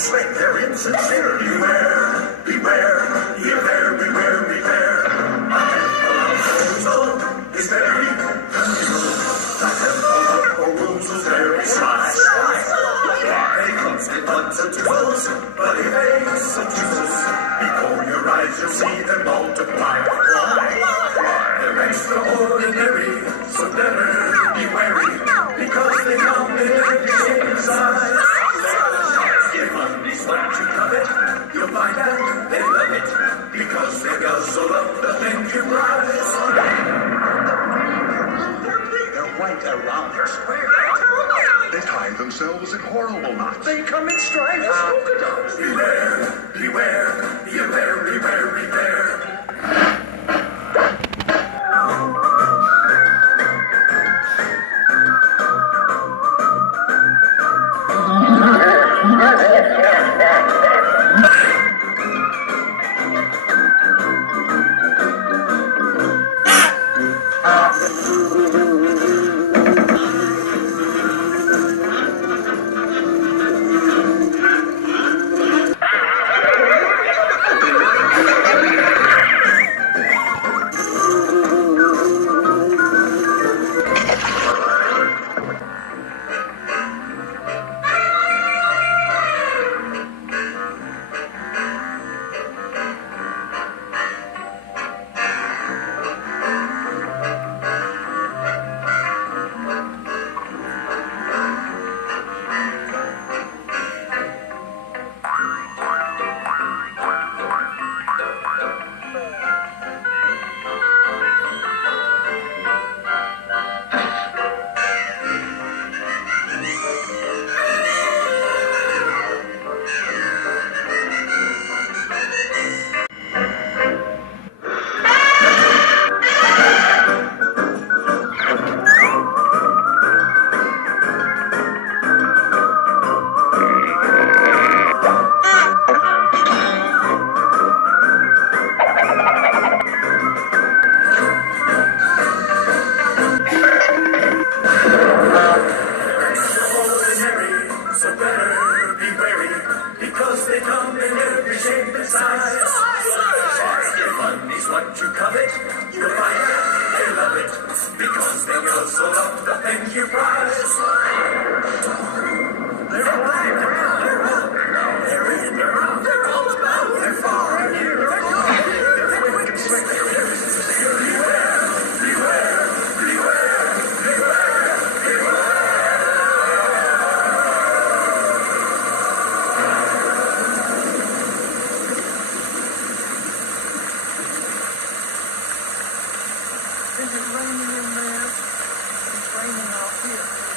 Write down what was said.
slick, they're insincere. Beware, beware, ye very, very beware. A heffalump is very unusual. The heffalump woozles very sly. They clumps and buds and toodles, but if eggs and juices, before your eyes you'll see them multiply. They're extraordinary, so better be wary, because they come in every shape and size. If undies what you covet, you'll find that they love it, because they guzzle up the things you prize. They're white around their square. They tie themselves in horrible knots. They come in stripes as polka dots. Beware, beware, you very, very beware.